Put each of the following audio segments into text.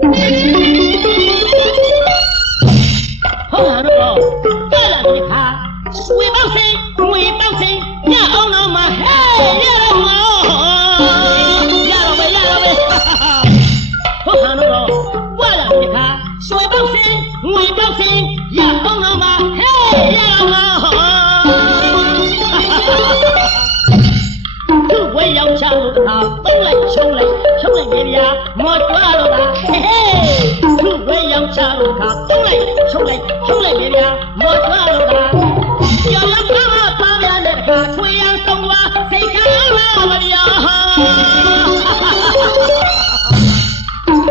ဟုတ် လိုက်ချုံလိုက်ချုံလိုက်နေဗျာမော်တွားတော့တာကျော်လောက်ပါပါဗျာတဲ့ခါချွေရဆုံးသွားစိတ်ကားလာမဗျာ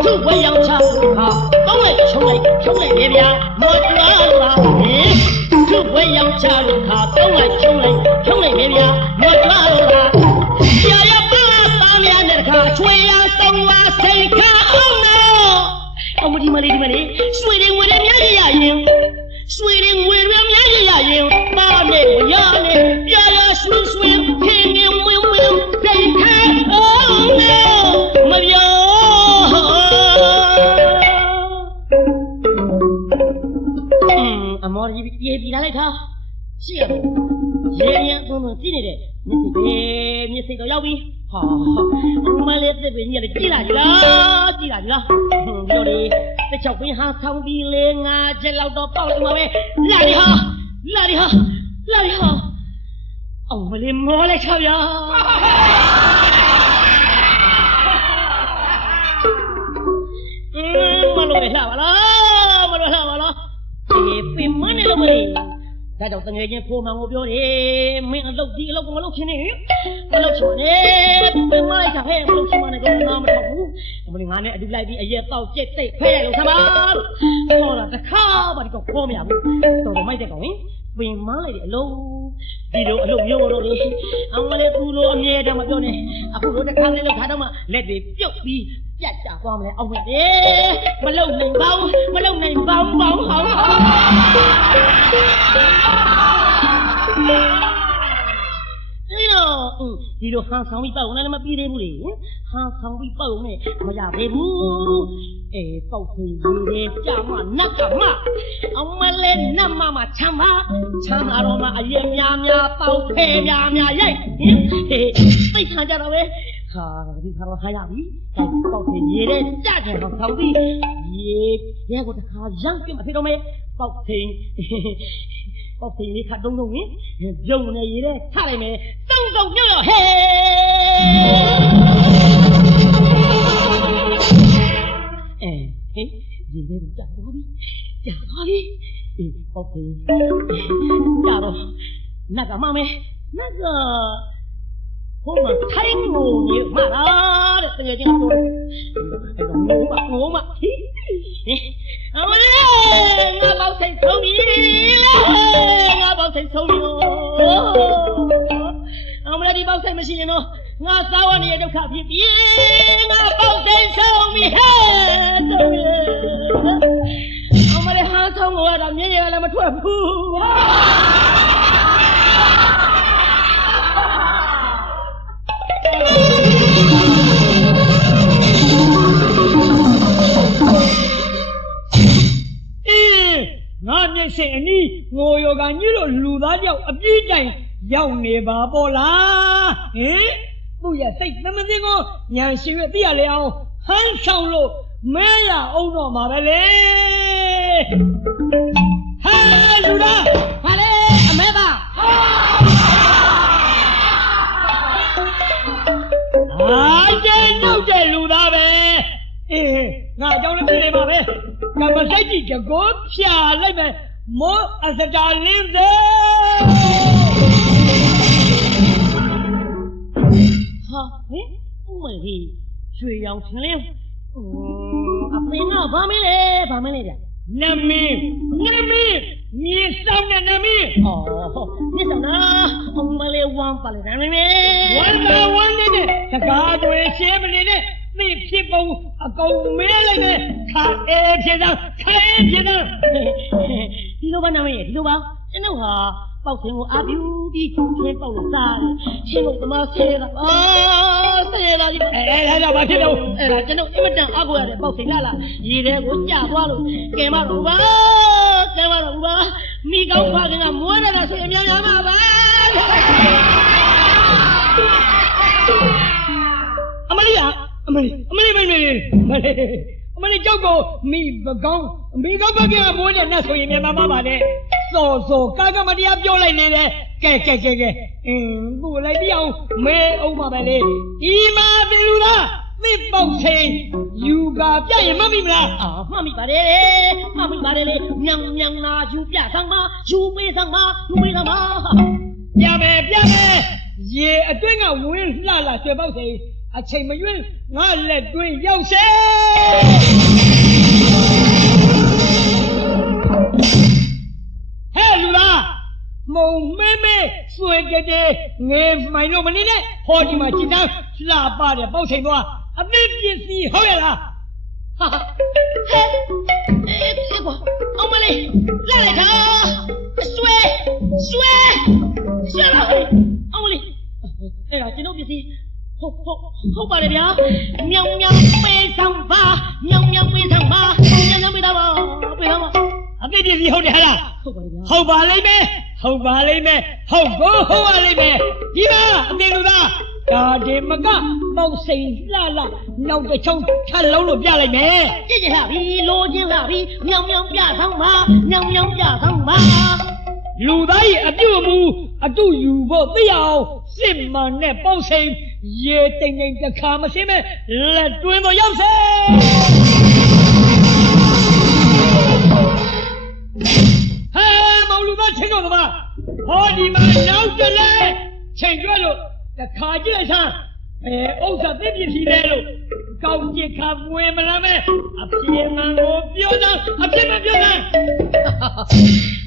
သူ့ဝေရောက်ချလို့ခါတုံးလိုက်ချုံလိုက်ချုံလိုက်နေဗျာမော်တွားတော့တာဟဲ့သူ့ဝေရောက်ချလို့ခါတုံးလိုက်ချုံလိုက်ချုံလိုက်နေဗျာမော်တွား ရှိရတော့ရေရင်အုံုံကြည့်နေတယ်မျက်စိပဲမျက်စိတော့ရောက်ပြီဟာမလေးတစ်ပင်ကြီးလည်းကြည့်လာကြလားကြည့်လာကြလားဟွန်းပြောလေတစ်ချောက်ပင်ဟာဆောင်းပြီးလေငါချက်လောက်တော့ပေါက်လိုက်မှာပဲလာဒီဟာလာဒီဟာလာဒီဟာအောင်မလေးမောလိုက်ချောက်ရအင်းမလို့လှပါလားမလို့လှပါလားအေးပင်မနေလို့မလေး ဒါကြောင့်တငယ်ချင်းဖိုးမှန်ကိုပြောတယ်မင်းအလုပ်ဒီအလုပ်ကိုမလုပ်ချင်နဲ့မလုပ်ချင်နဲ့ပင်မလိုက်တာဟဲ့မလုပ်ချင်မနဲ့ကတော့ငါမထောက်ဘူးအမလေးငါနဲ့အတူလိုက်ပြီးအရက်တော့ကြက်တိတ်ဖဲရလို့ဆမ်းပါလို့ဟောတာတခါမှဒီကောင်ခေါ်မရဘူးတော်တော်မိုက်တဲ့ကောင်ဟင်ပင်မလိုက်တဲ့အလုပ်ဒီလိုအလုပ်မျိုးတော့လေအမလေးကူလိုအမြဲတမ်းမပြောနဲ့အခုလိုတစ်ခါလေးလောက်ခါတော့မှလက်တွေပြုတ်ပြီး ပြတ်ကြသွားမလဲအောင်မယ်မလုံနိုင်ပါဘူးမလုံနိုင်ပါဘူးပေါင်းဟောင်းဒီလိုဒီလိုဟန်ဆောင်ပြီးပေါ့လည်းမပြီးသေးဘူးလေဟန်ဆောင်ပြီးပေါ့နဲ့မရသေးဘူးအေးပေါ့စင်ကြီးရဲ့ကြာမနတ်ကမအမလဲနတ်မမချမ်းပါချမ်းသာတော့မှအရင်များများပေါ့ဖဲများများရိုက်ဟင်ဟေးသိခံကြတော့ပဲ ဟာဒီခါတော့ဟာရပြီအဲပေါက်စင်ရေတဲ့ကြကြတော့ဆောင်းပြီးရေရဲကိုတခါရမ်းပြမဖြစ်တော့မဲပေါက်စင်ပေါက်စင်လေးခါတုံးတုံးဝင်ပြုံနေရေတဲ့ချလိုက်မယ်တုံးတုံးညော့ရောဟဲအဲဟေးရေလေးကိုကြာသွားပြီကြာသွားပြီအေးပေါက်စင်ကြာတော့နတ်ကမမဲနတ်က ဟိုမှာထိုင်းငိုနေမှာလားတဲ့တကယ်ချင်းတော့အဲ့တော့ငိုမှာငိုမှာဟိအမလေးငါပေါက်စိတ်ဆုံးပြီလေငါပေါက်စိတ်ဆုံးပြီအမလေးဒီပေါက်စိတ်မရှိရင်တော့ငါစားဝနေရဒုက္ခဖြစ်ပြီငါပေါက်စိတ်ဆုံးပြီဟဲ့ဆုံးပြီအမလေးဟာဆုံးငိုရတာမျက်ရည်လည်းမထွက်ဘူး ငိုယောကညိတို့လူသားကြောက်အပြည့်တိုင်ရောက်နေပါပေါ်လားဟင်သူ့ရဲ့စိတ်သမသိကိုညာရှိရသိရလေအောင်ဟန်းဆောင်လို့မဲရအောင်တော့မှာပဲလေဟာလူသားဟာလေအမဲသားအာကျဲနောက်တဲ့လူသားပဲအေးငါအကြောင်းလည်းသိနေပါပဲကမ္မစိတ်ကြီးကကိုဖြာလိုက်မယ် မောအစတာလင်းစေဟာဟင်ဥမလေးရွှေရောင်ထင်းလင်းအပင်ကဘာမင်းလဲဘာမင်းလဲဗျနမင်းနမင်းမြေဆောင်တဲ့နမင်းအော်မြစ်ဆောင်တာအမလေးဝမ်းပါလေဒါမင်းမေဝမ်းသာဝမ်းနေတဲ့စကားတွေရှင်းမနေတဲ့သိဖြစ်ပုံအကုန်မဲလိုက်တဲ့ခါအေးဖြစ်သောခါအေးဖြစ်သော ဒီလိုပါနာမည်ဒီလိုပါကျွန်တော်ဟာပေါက်စင်ကိုအာပြူပြီးချင်းပေါက်လို့စားတယ်ချင်းလို့သမားဆဲတာအာဆဲရသားကြီးအဲအဲဒါဘာဖြစ်တော့အဲ့ဒါကျွန်တော်အင်မတန်အကူရတဲ့ပေါက်စိန်လာလာရေထဲကိုကြာသွားလို့ကဲမတော့ဘာကဲမတော့ဘာမိကောင်းဖခင်ကမွေးရတာဆိုရင်အများကြီးမှာပါအမလီယာအမလီအမလီမင်းမင်းမလေး အမလီကြောက်ကိုမိပကောင်းမိကောင်းဘက်ကမိုးတဲ့နတ်ဆိုရင်မြန်မာမပါနဲ့စော်စော်ကာကမတရားပြောလိုက်နေတယ်ကဲကဲကဲကဲအင်းကိုလိုက်ပြအောင်မဲအောင်ပါပဲလေဒီမှာပြီလူလားသိပေါက်ချင်းယူကပြရင်မမိမလားအာမှတ်မိပါတယ်မှတ်မိပါတယ်လေညံညံနာယူပြဆောင်ပါယူပေးဆောင်ပါယူပေးဆောင်ပါပြမယ်ပြမယ်ရေအတွင်းကဝင်းလှလှကျွဲပေါက်ချင်း အချိန်မရွေးငါလက်တွင်းရောက်စေဟဲ့လူလားမုံမဲမဲဆွေကြတဲ့ငယ်မိုင်လို့မနေနဲ့ဟောဒီမှာကြည်တန်းလှပတဲ့ပေါက်ချိန်သွားအသစ်ပစ္စည်းဟုတ်ရလားဟာဟဲ့အေးအေးကွာအောင်မလေးလာလိုက်တာဆွဲဆွဲဆွဲလာအောင်မလေးအဲ့ဒါကျွန်တော်ပစ္စည်း ဟုတ်ဟုတ်ဟုတ်ပါတယ်ဗျာမြောင်မြောင်ပေးဆောင်ပါမြောင်မြောင်ပေးဆောင်ပါမြောင်မြောင်ပေးဆောင်ပါပေးဆောင်ပါအသစ်ပစ္စည်းဟုတ်တယ်ဟဲ့လားဟုတ်ပါတယ်ဗျာဟုတ်ပါလိမ့်မယ်ဟုတ်ပါလိမ့်မယ်ဟုတ်ကိုဟုတ်ပါလိမ့်မယ်ဒီမှာအတင်လူသားဒါဒီမကပေါက်စိန်လှလှနောက်တစ်ချုံထပ်လုံးလို့ပြလိုက်မယ်ကြည့်ကြလာပြီလိုချင်လာပြီမြောင်မြောင်ပြဆောင်ပါမြောင်မြောင်ပြဆောင်ပါလူသားရဲ့အပြုတ်အမူအတူယူဖို့သိအောင်စစ်မှန်တဲ့ပေါက်စိန် ရေတိမ်တိမ်တစ်ခါမစင်းမဲ့လက်တွင်းတော့ရောက်စေဟဲမောင်လူသားချင်းတော်ကမဟောဒီမှာနောက်တလဲချိန်ကျွဲလို့တခါကြည့်လိုက်စမ်းအဲဥစ္စာသိပြစီလဲလို့ကောင်းကြည့်ခါမွေမလားမဲအပြေမန်ကိုပြောသားအပြေမပြောသား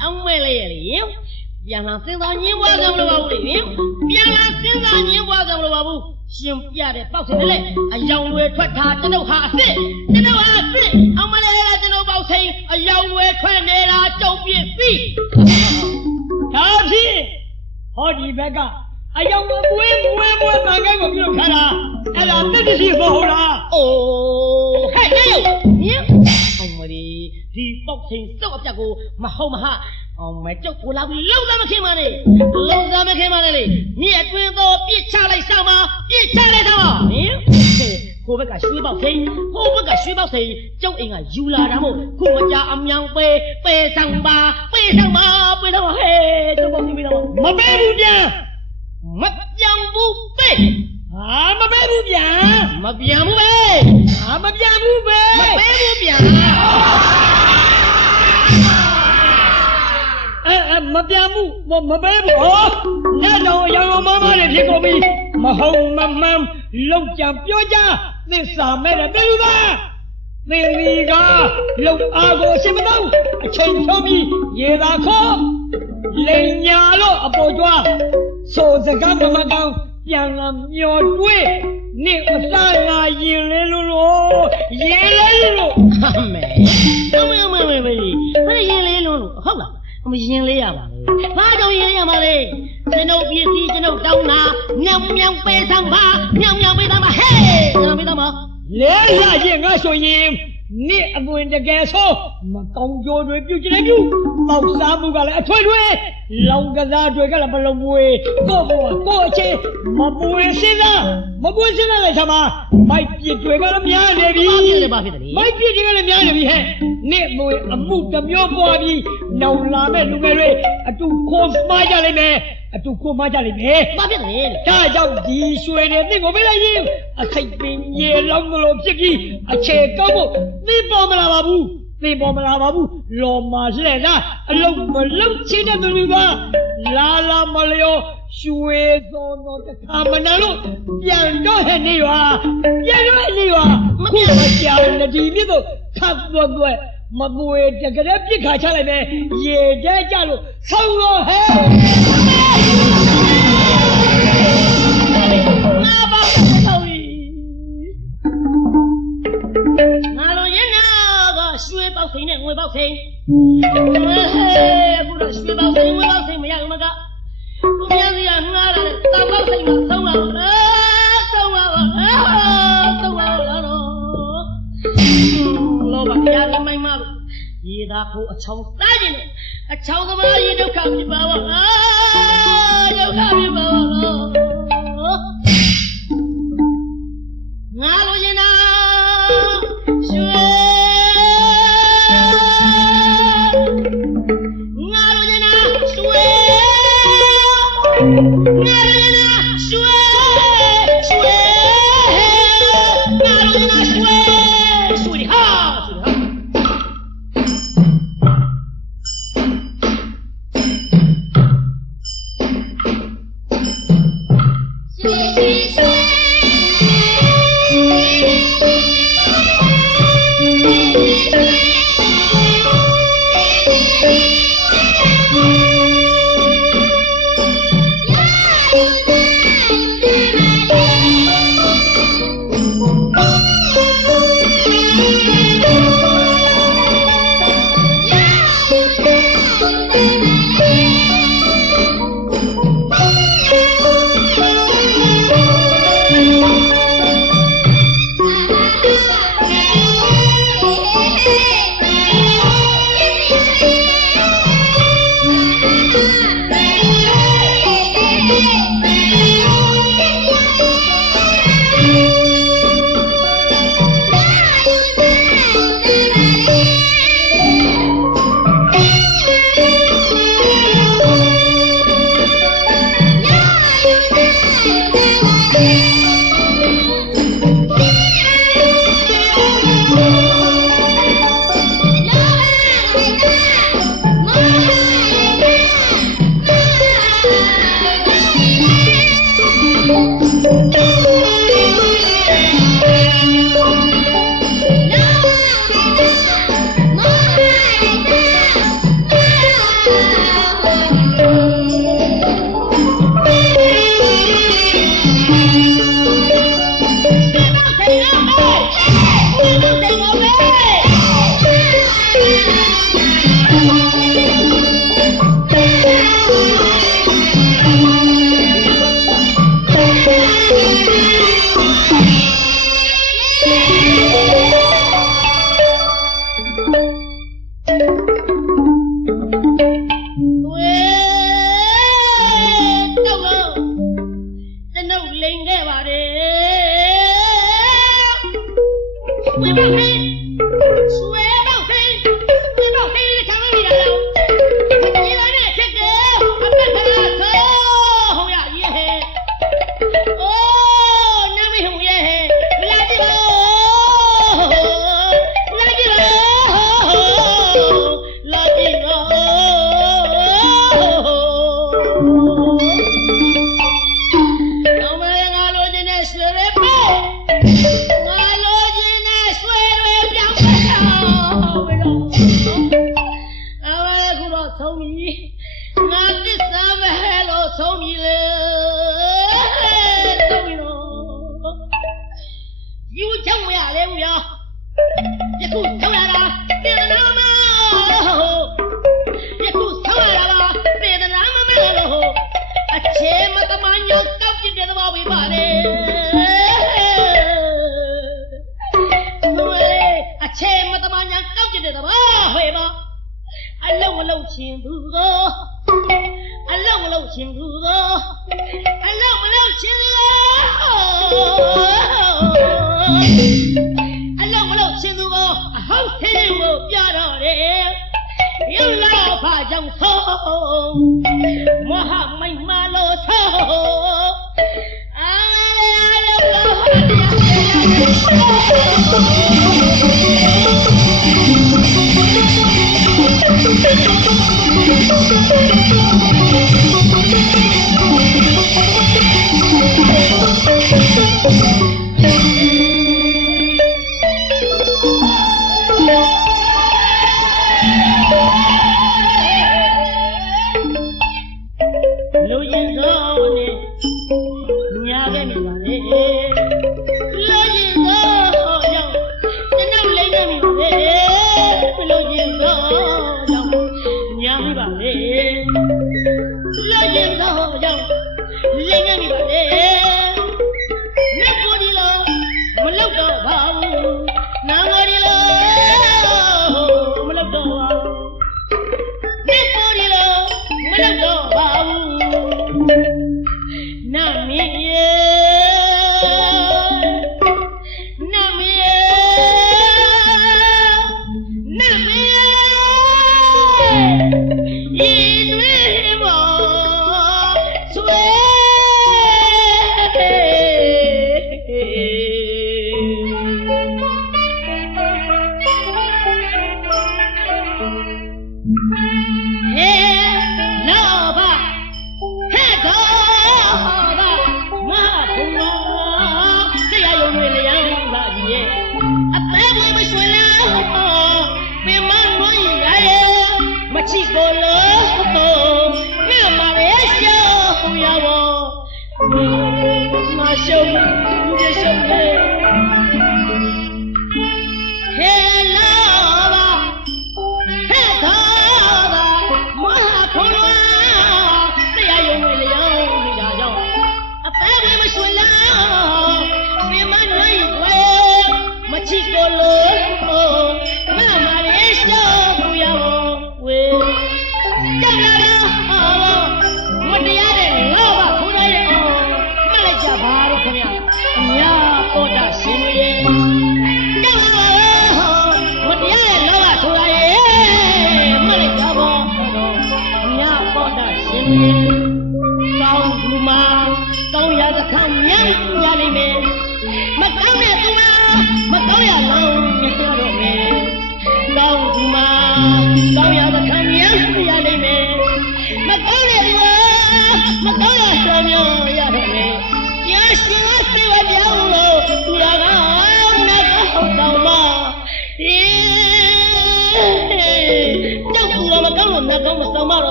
အောင်မဲလေးရလေ ပြန်လာစဉ်းစားညင်းပွားကြမလို့ပါဘူးလေပြန်လာစဉ်းစားညင်းပွားကြမလို့ပါဘူးရှင်ပြတဲ့ပေါက်စင်နဲ့အယောင်ဝဲထွက်တာကျွန်ုပ်ဟာအစ်စ်ကျွန်ုပ်ဟာအစ်စ်အောင်မလေးကကျွန်ုပ်ပေါက်ဆိုင်အယောင်ဝဲထွက်နေတာကြုံပြစ်ပြီဒါဖြင့်ဟောဒီဘက်ကအယောင်မွေးမွေးမွေးတန်ခိုင်းကိုပြုလုပ်ခါတာအဲ့ဒါသိပြစီမဟုတ်လားအိုးဟဲ့ညညညအောင်မလေးဒီပေါက်ဆိုင်စောက်အပြတ်ကိုမဟုတ်မဟ အောင်မကြောက်ကိုလာပြီးလုံသားမခင်ပါနဲ့လုံသားမခင်ပါနဲ့လေမြည့်အတွင်းသောပြစ်ချလိုက်ဆောင်ပါပြစ်ချလိုက်ဆောင်ပါဟင်ကိုဘက်ကရွှေပေါက်ဆိုင်ကိုဘက်ကရွှေပေါက်ဆိုင်ကျောက်အိမ်ကယူလာတာမို့ခုမကြအမြောင်ပဲပဲဆောင်ပါပဲဆောင်ပါပဲဆောင်ပါဟဲ့ကျောက်ပေါက်ဆိုင်ပဲဆောင်ပါမပေးဘူးပြန်မပြောင်းဘူးပဲဟာမပေးဘူးပြန်မပြောင်းဘူးပဲဟာမပြန်ဘူးပဲမပေးဘူးပြန် အဲအဲမပြန်ဘူးမမပဲဘူးဟောညတော်ရောင်ရောင်မမလေးဖြစ်ကုန်ပြီမဟုတ်မမှန်လောက်ကြံပြောကြသစ္စာမဲ့တဲ့ပြည်လူသားသင်ဒီကလောက်အားကိုအရှင်မတော့အချိန်ချုံးပြီးရေသာခေါ်လိန်ညာလို့အပေါ်ကြွားဆိုစကားမမကောင်းပြန်လာမျောတွေးနေအစားငါရင်လဲလို့လို့ရင်လဲလို့အမေအမေအမေအမေဘယ်ရင်လေးလုံးလို့ဟုတ်လားအ မရင်လေးရပါလေဘာကြောင့်ရင်ရမှာလဲကျွန်ုပ်ပစ္စည်းကျွန်ုပ်တောင်းတာမြောင်မြောင်ပေးဆောင်ပါမြောင်မြောင်ပေးဆောင်ပါဟဲ့ကျွန်တော်ပေးဆောင်ပါလဲလာချင်းငါဆိုရင် နေ့အပွင့်တကယ်ဆိုမကောင်းကြိုးတွေပြုတ်ကျနေပြုပေါက်စားမှုကလည်းအထွေထွေလောင်ကစားတွေကလည်းဘလုံးမွေကိုဘောကိုအချင်းမပွေစင်းလားမပွေစင်းလားလိုက်သမားမိုက်ပြစ်တွေကလည်းများနေပြီဘာဖြစ်လဲဘာဖြစ်လဲမိုက်ပြစ်တွေကလည်းများနေပြီဟဲ့နေ့မွေအမှုတစ်မျိုးပွားပြီးနောင်လာမဲ့လူငယ်တွေအတူခိုးမှားကြလိမ့်မယ် အတူခိုးမှားကြလိမ့်မယ်ဘာဖြစ်လဲဒါကြောင့်ဒီရွှေတွေသင်ကိုပေးလိုက်ရင်အစိတ်ပင်ရေလောင်းလို့ဖြစ်ပြီးအခြေကောက်ဖို့သင်ပေါ်မလာပါဘူးသင်ပေါ်မလာပါဘူးလော်မာလှဲ့တာအလုံးမလုံးချင်းတဲ့သူကလာလာမလျောရွှေစောတော်တခါမနာလို့ပြန်တော့ဟဲ့နေရွာပြန်တော့နေရွာခုမကြောင်နဒီမြစ်တို့ခတ်တော့တော့မပွေတကယ်ပြစ်ခါချလိုက်မယ်ရေတဲကြလို့ဆောင်းတော့ဟဲ့ က်စိန်နဲ့ငွေပေါက်စိန်အခုတော့ရွှေပေါက်စိန်ငွေပေါက်စိန်မရဘူးမကသူများစီကငှားလာတဲ့တောင်ပေါက်စိန်မှာသုံးပါဦးအဲသုံးပါဦးအဲသုံးပါဦးလားတော့လောဘတရားဒီမိုင်းမှာရေသာကိုအချောင်းသားခြင်းနဲ့အချောင်းသမားရေဒုက္ခဖြစ်ပါပါအာဒုက္ခဖြစ်ပါပါ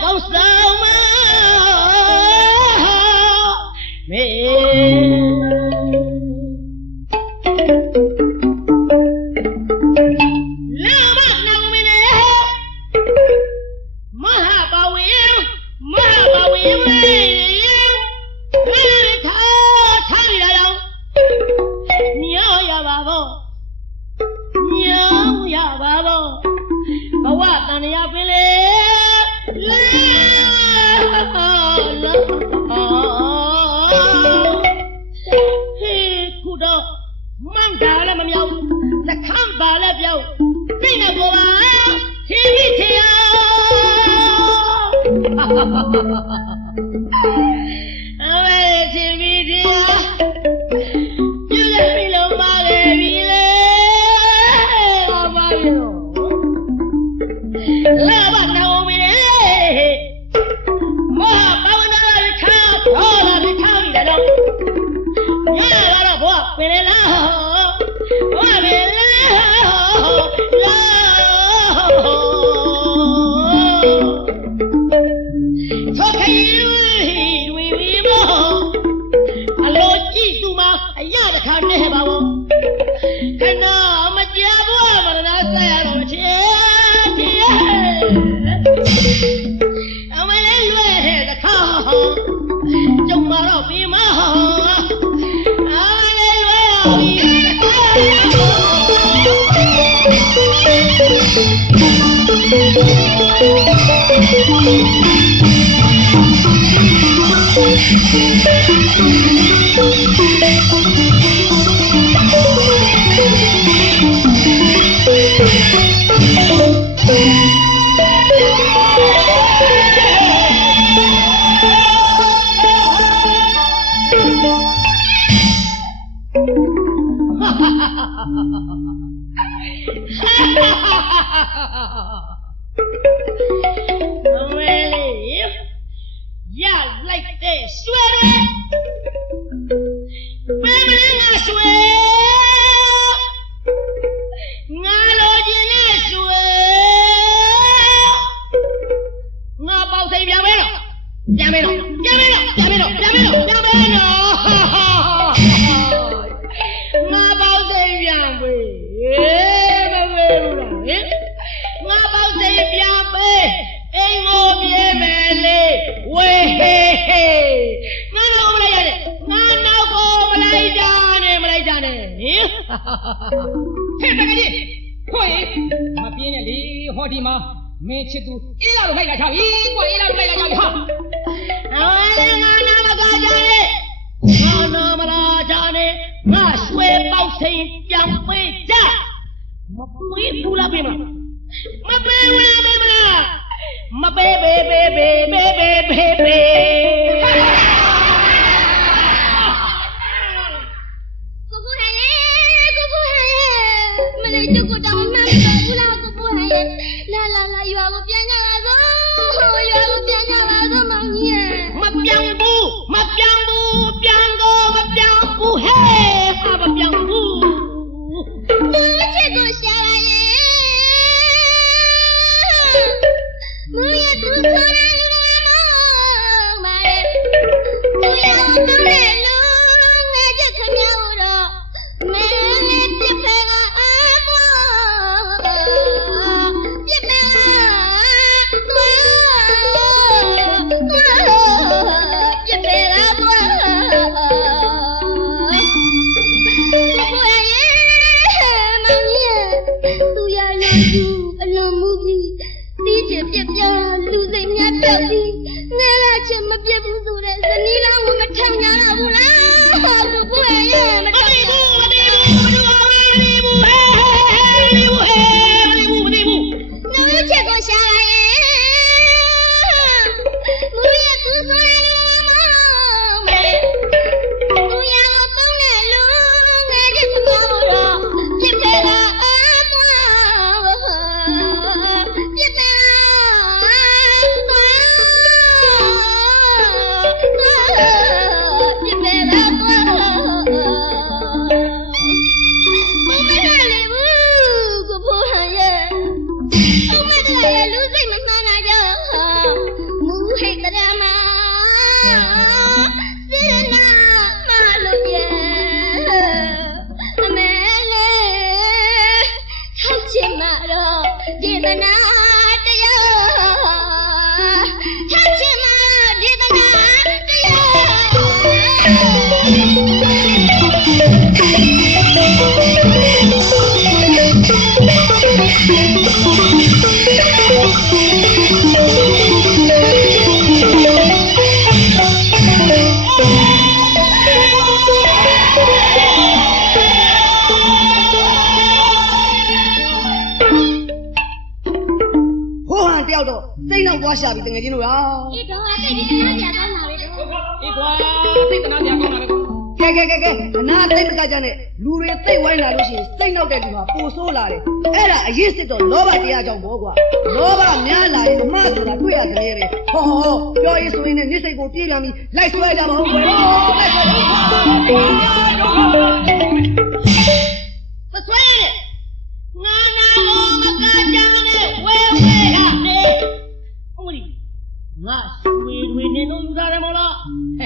Faustão! Thank you. ရတယ်ဟင်ဟဲ့တကကြီးခွေမပြင်းနဲ့လေဟောဒီမှာမင်းချစ်သူအေးလာလို့လိုက်လာချပြီကွာအေးလာလို့လိုက်လာချပြီဟာအော်လေငါနာမကားကြလေငါနာမလာကြနေငါရွှေပေါက်စိန်ပြန်ပေးကြမပွေးဘူးလားပေးမမပေးဘူးလားပေးမလားမပေးပေးပေးပေးပေးပေးပေး တွေကျုပ်ကိုတောင်းမှန်းတော့ဘူးလားကိုပိုးဟန်ရဲ့လာလာလာရွာကိုပြန်ကြပါစို့ရွာကိုပြန်ကြပါစို့မောင်ကြီးရဲ့မပြန်ဘူးမပြန်ဘူးပြန်တော့မပြန်ဘူးဟဲ့ဟာမပြန်ဘူးသူချစ်ကိုရှာရရဲ့မောင်ရဲ့သူဆိုရ သွားရှာပြီတငယ်ချင်းတို့ဟာအေးတော့အတိတ်ကနားပြကောင်းလာပဲတော့အေးကွာစိတ်တနာပြကောင်းလာပဲကဲကဲကဲကဲအနာတိတ်မကကြနဲ့လူတွေသိတ်ဝိုင်းလာလို့ရှိရင်စိတ်နှောက်တဲ့လူဟာပိုဆိုးလာတယ်အဲ့ဒါအရေးစစ်တော့လောဘတရားကြောင့်ပေါ့ကွာလောဘများလာရင်အမဆိုတာတွေ့ရတဲ့လေဟောဟောပြောရေးဆိုရင်လည်းနေစိတ်ကိုပြေးပြန်ပြီးလိုက်ဆွဲကြမဟုတ်ဘူးလိုက်ဆွဲကြပါ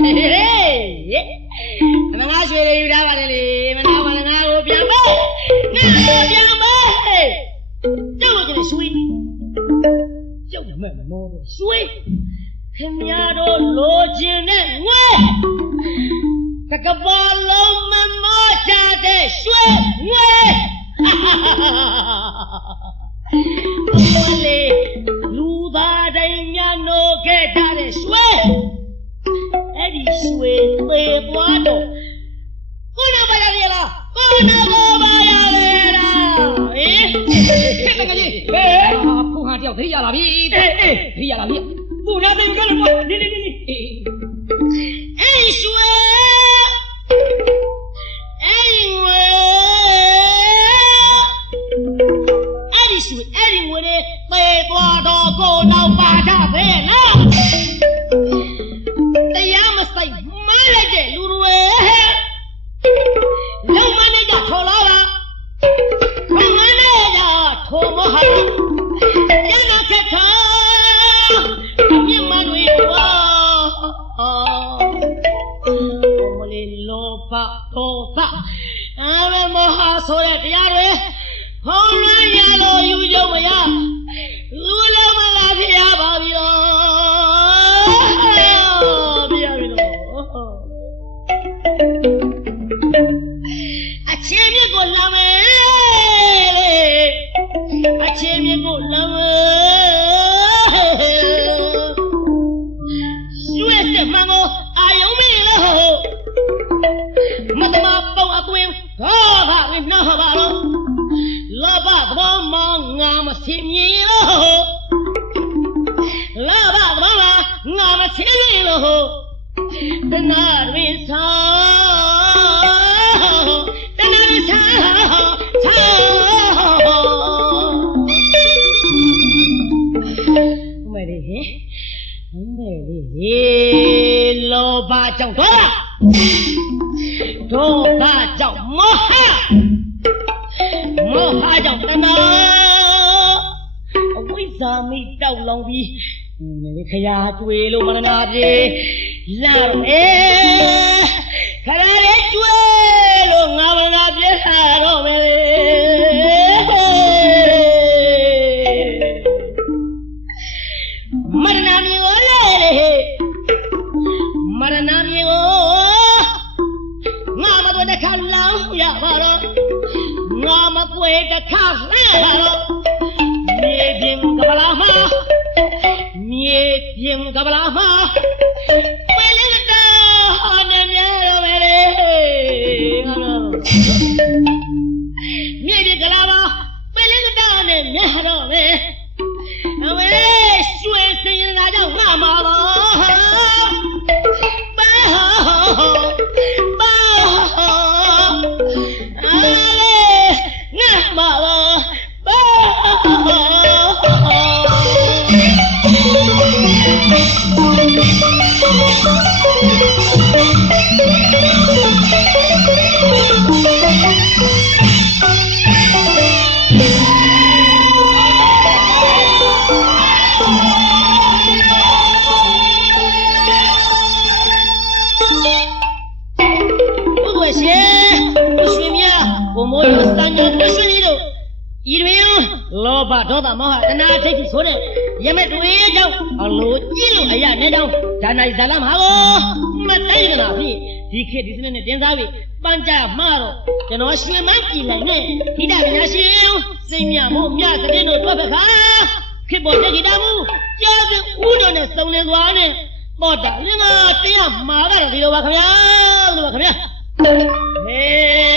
မငါရွှေတွေယူထားပါလေလေမနာမနာကိုပြန်မေးနာကိုပြန်မေးကြောက်လို့ကျွန်တော်ရွှေကြောက်ရမယ်မောရွှေခင်များတို့လိုချင်တဲ့ငွေတကဘာလုံးမမောချတဲ့ရွှေငွေ sweet way guano. Una bailarina, una ¿Eh? Puja, la vida. Eh, eh, eh. La vida. De un ¡Ey! हो तनारे सा तनारे सा मरे मरे लो बा चौथा ခရာကျွေလို့မရနာပြေလာတော့အေး ပြင် ရားရှင်ဘုရှင်မြတ်ဘုမိုးရစံတော်ဘုရှင်လေးတို့ဤတွင်လောဘဒေါသမောဟတဏှာဒိဋ္ဌိဆိုတဲ့ရမက်တွေကြောင့်အလိုကြည့်လို့အရာနဲ့ကြောင့်ဒါနိုင်ဇာလမဟာကိုမတိုင်းကြလားဖြစ်ဒီခေတ်ဒီစနစ်နဲ့တင်စားပြီးပန်းကြမှာတော့ကျွန်တော်ရွှေမန်းပြည်လိုက်နဲ့ဟိတပညာရှင်စိတ်မြမို့မြသတဲ့တို့တွေ့ဖက်ခါခေတ်ပေါ်တဲ့ဂီတမှုကြားစဉ်ဦးတော်နဲ့စုံလင်သွားနဲ့ပေါ်တာလင်းကတရားမှာကတော့ဒီလိုပါခင်ဗျာဒီလိုပါခင်ဗျာ ဟေ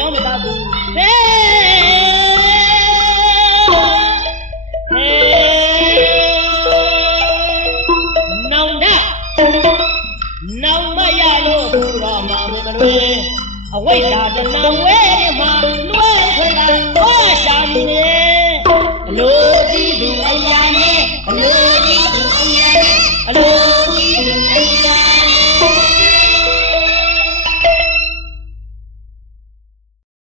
အတော်မ